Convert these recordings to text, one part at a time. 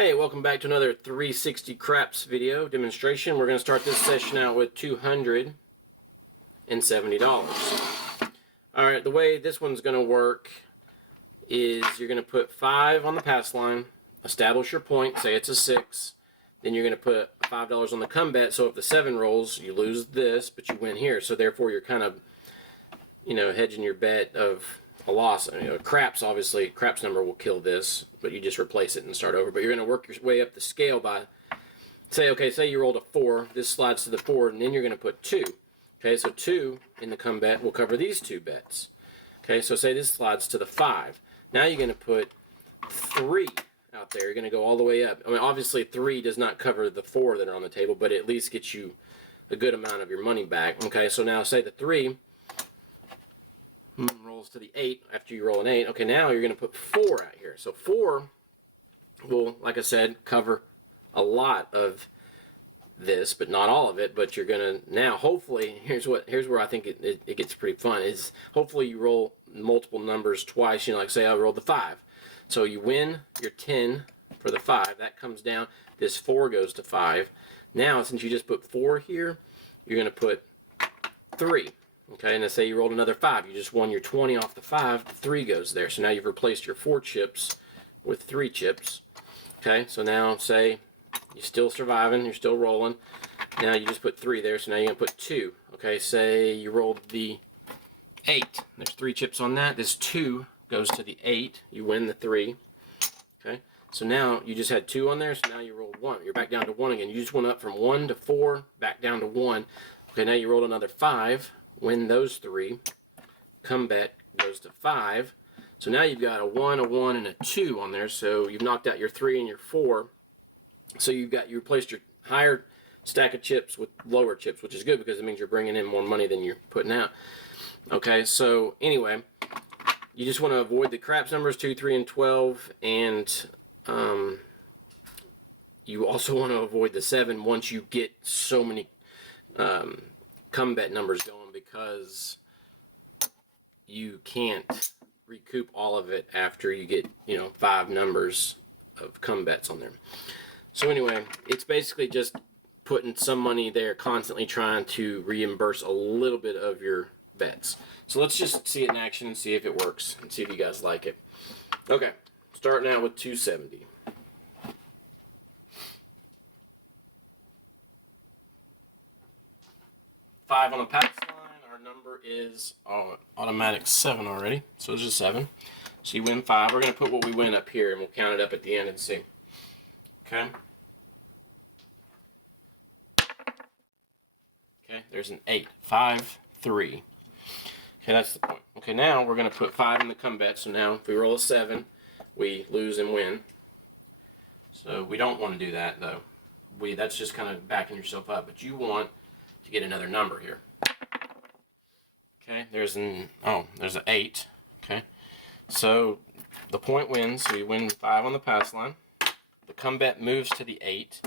Hey, welcome back to another 360 craps video demonstration. We're going to start this session out with $270. Alright, the way this one's going to work is you're going to put 5 on the pass line, establish your point, say it's a 6, then you're going to put $5 on the come bet, so if the 7 rolls, you lose this, but you win here, so therefore you're kind of, hedging your bet of a loss. Craps, obviously, craps number will kill this, but you just replace it and start over. But you're going to work your way up the scale by, say you rolled a 4, this slides to the 4, and then you're going to put 2. Okay, so 2 in the come bet will cover these 2 bets. Okay, so say this slides to the 5. Now you're going to put 3 out there. You're going to go all the way up. I mean, obviously 3 does not cover the 4 that are on the table, but it at least gets you a good amount of your money back. Okay, so now say the 3 rolls to the 8 after you roll an 8. Okay, now you're going to put 4 out here. So 4 will, like I said, cover a lot of this, but not all of it. But you're going to now, hopefully, here's where I think it gets pretty fun, is hopefully you roll multiple numbers twice. Like say I rolled the 5. So you win your 10 for the 5. That comes down. This 4 goes to 5. Now, since you just put 4 here, you're going to put 3. Okay, and let's say you rolled another 5. You just won your 20 off the 5. 3 goes there. So now you've replaced your 4 chips with 3 chips. Okay, so now say you're still surviving. You're still rolling. Now you just put 3 there. So now you're going to put 2. Okay, say you rolled the 8. There's 3 chips on that. This 2 goes to the 8. You win the 3. Okay, so now you just had 2 on there. So now you rolled 1. You're back down to 1 again. You just went up from 1 to 4, back down to 1. Okay, now you rolled another 5. Win those 3. Come bet goes to 5. So now you've got a 1, a 1, and a 2 on there. So you've knocked out your 3 and your 4. So you replaced your higher stack of chips with lower chips, which is good because it means you're bringing in more money than you're putting out. Okay, so anyway, you just want to avoid the craps numbers 2, 3, and 12, and you also want to avoid the 7 once you get so many come bet numbers going, because you can't recoup all of it after you get 5 numbers of come bets on there. So anyway, it's basically just putting some money there, constantly trying to reimburse a little bit of your bets. So let's just see it in action and see if it works and see if you guys like it. Okay, starting out with 270. Five on the pass line. Our number is automatic 7 already, so it's just 7. So you win 5. We're going to put what we win up here, and we'll count it up at the end and see. Okay. Okay, there's an 8. 5, 3. Okay, that's the point. Okay, now we're going to put 5 in the come bet. So now if we roll a 7, we lose and win. So we don't want to do that, though. That's just kind of backing yourself up. But you want to get another number here. Okay, there's an 8. Okay, so the point wins. So you win 5 on the pass line. The come bet moves to the 8.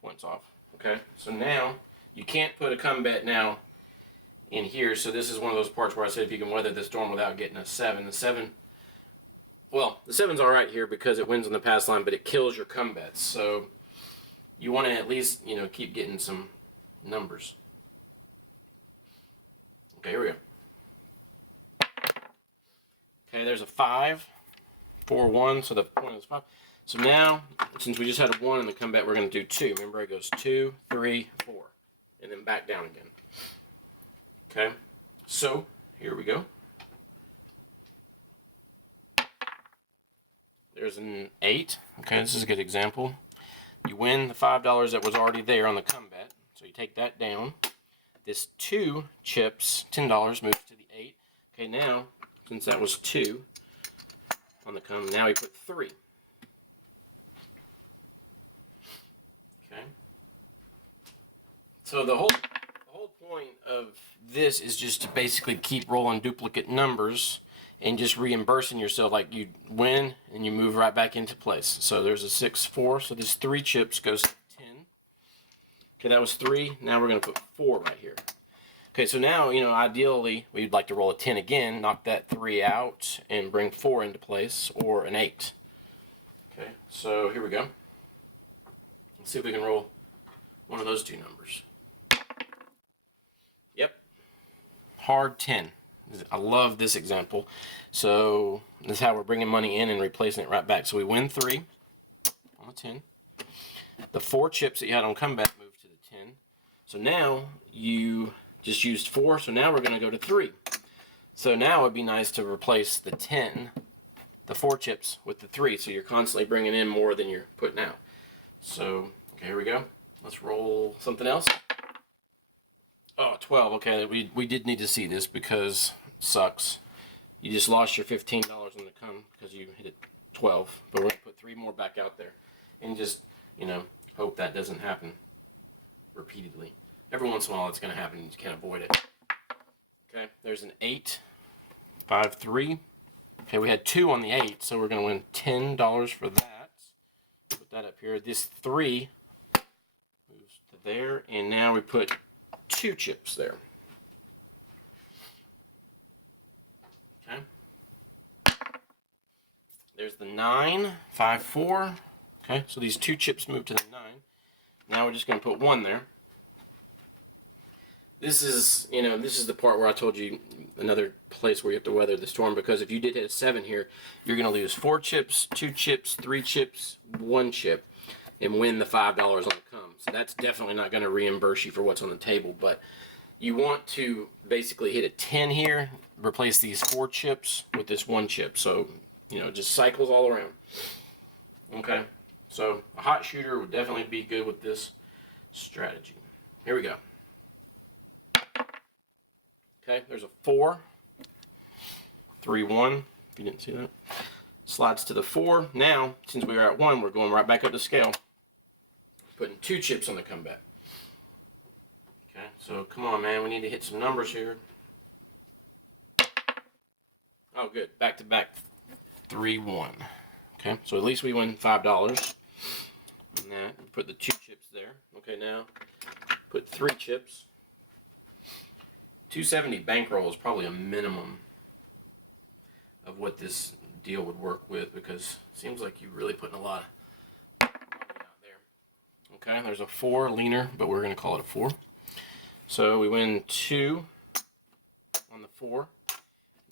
Points off. Okay, so now you can't put a come bet now in here. So this is one of those parts where I said if you can weather the storm without getting a 7. The 7's all right here because it wins on the pass line, but it kills your come bets. So you want to at least keep getting some numbers. Okay, here we go. Okay, there's a 5, 4, 1, so the point is 5. So now, since we just had a 1 in the come bet, we're going to do 2. Remember, it goes 2, 3, 4, and then back down again. Okay, so here we go. There's an 8. Okay, this is a good example. You win the $5 that was already there on the come bet, so you take that down. This 2 chips, $10, moves to the 8. Okay, now, since that was 2 on the come, now we put 3. Okay. So the whole point of this is just to basically keep rolling duplicate numbers and just reimbursing yourself. Like you win and you move right back into place. So there's a 6, 4. So this 3 chips goes to 10. Okay, that was 3. Now we're going to put 4 right here. Okay, so now, ideally, we'd like to roll a 10 again, knock that 3 out, and bring 4 into place, or an 8. Okay, so here we go. Let's see if we can roll one of those two numbers. Yep. Hard 10. I love this example. So this is how we're bringing money in and replacing it right back. So we win 3 on a 10. The 4 chips that you had on comeback move to the 10. So now you just used 4. So now we're going to go to 3. So now it'd be nice to replace the 10, the 4 chips, with the 3. So you're constantly bringing in more than you're putting out. So, okay, here we go. Let's roll something else. Oh, 12. Okay, we did need to see this because it sucks. You just lost your $15 on the come because you hit it 12. But we're going to put 3 more back out there. And just, you know, hope that doesn't happen repeatedly. Every once in a while it's going to happen. You can't avoid it. Okay, there's an 8. 5, 3. Okay, we had 2 on the 8, so we're going to win $10 for that. Put that up here. This 3 moves to there. And now we put 2 chips there. Okay. There's the 9, 5, 4. Okay, so these 2 chips move to the 9. Now we're just going to put 1 there. This is, you know, this is the part where I told you another place where you have to weather the storm, because if you did hit a 7 here, you're going to lose 4 chips, 2 chips, 3 chips, 1 chip, and win the $5 on the come. So that's definitely not going to reimburse you for what's on the table, but you want to basically hit a 10 here, replace these 4 chips with this 1 chip. So, you know, just cycles all around. Okay, so a hot shooter would definitely be good with this strategy. Here we go. Okay, there's a 4, 3, 1, if you didn't see that. Slides to the 4. Now, since we are at 1, we're going right back up the scale. Putting 2 chips on the comeback. Okay, so come on, man, we need to hit some numbers here. Oh, good, back to back, 3, 1. Okay, so at least we win $5 on that. Put the 2 chips there. Okay, now put 3 chips. 270 bankroll is probably a minimum of what this deal would work with, because it seems like you're really putting a lot of money out there. Okay, there's a 4 leaner, but we're going to call it a 4. So we win 2 on the 4,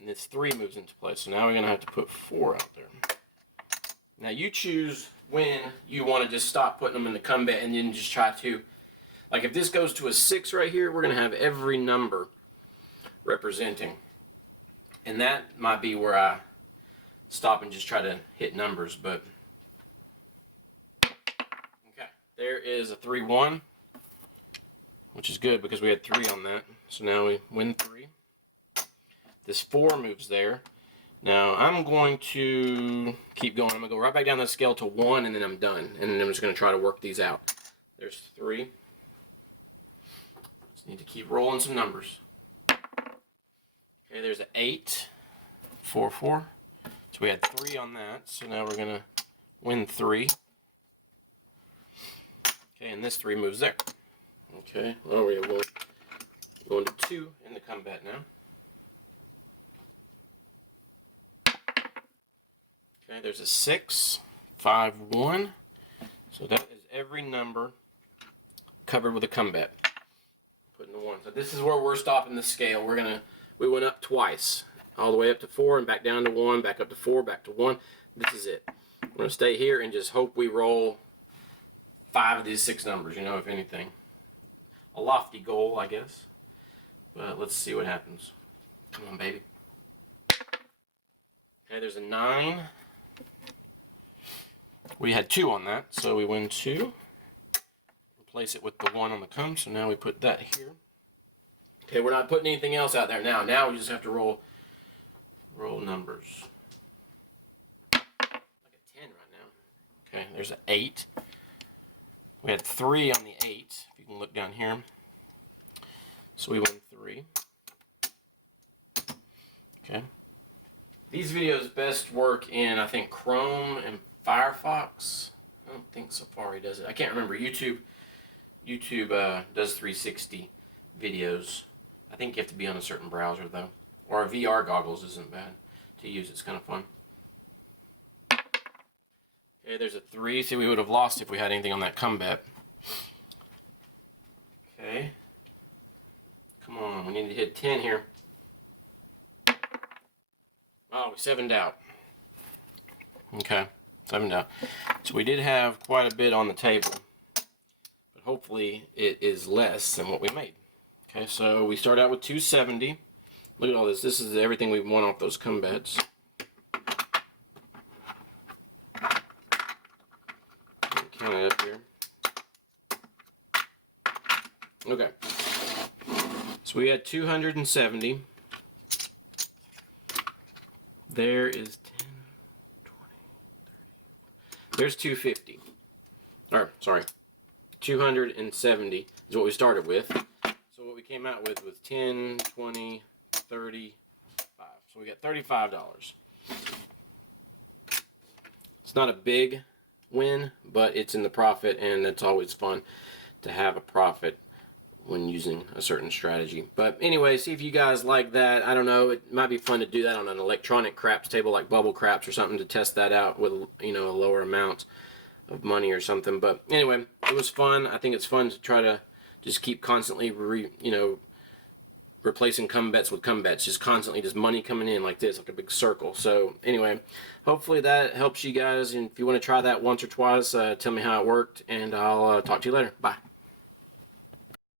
and this 3 moves into place. So now we're going to have to put 4 out there. Now you choose when you want to just stop putting them in the comeback and then just try to, like if this goes to a 6 right here, we're going to have every number representing. And that might be where I stop and just try to hit numbers, but okay, there is a 3, 1, which is good because we had 3 on that. So now we win 3. This 4 moves there. Now I'm going to keep going. I'm going to go right back down the scale to 1, and then I'm done. And then I'm just going to try to work these out. There's 3. Just need to keep rolling some numbers. Okay, there's an 8, 4, 4. So we had 3 on that. So now we're going to win 3. Okay, and this 3 moves there. Okay, well, we're going to 2 in the comeback now. Okay, there's a 6, 5, 1. So that is every number covered with a comeback. Putting the 1. So this is where we're stopping the scale. We went up twice, all the way up to 4 and back down to 1, back up to 4, back to 1. This is it. We're going to stay here and just hope we roll 5 of these 6 numbers, you know, if anything. A lofty goal, I guess. But let's see what happens. Come on, baby. Okay, there's a 9. We had 2 on that, so we win 2. Replace it with the 1 on the come, so now we put that here. Okay, we're not putting anything else out there now. Now we just have to roll numbers. Like a 10 right now. Okay, there's an 8. We had 3 on the 8, if you can look down here. So we won 3. Okay. These videos best work in, I think, Chrome and Firefox. I don't think Safari does it. I can't remember. YouTube does 360 videos. I think you have to be on a certain browser, though. Or a VR goggles isn't bad to use. It's kind of fun. Okay, there's a 3. See, we would have lost if we had anything on that come bet. Okay. Come on, we need to hit 10 here. Oh, we 7'd out. Okay, 7'd out. So we did have quite a bit on the table, but hopefully it is less than what we made. Okay, so we start out with 270. Look at all this. This is everything we won off those come bets. Count it up here. Okay. So we had 270. There is 10, 20, 30. There's 250. Or, sorry. 270 is what we started with. So what we came out with was 10, 20, 35. So we got $35. It's not a big win, but it's in the profit, and it's always fun to have a profit when using a certain strategy. But anyway, see if you guys like that. I don't know, it might be fun to do that on an electronic craps table like Bubble Craps or something, to test that out with, you know, a lower amount of money or something. But anyway, it was fun. I think it's fun to try to just keep constantly replacing come bets with come bets, just constantly just money coming in like this, like a big circle. So anyway, hopefully that helps you guys, and if you want to try that once or twice, tell me how it worked, and I'll talk to you later. Bye.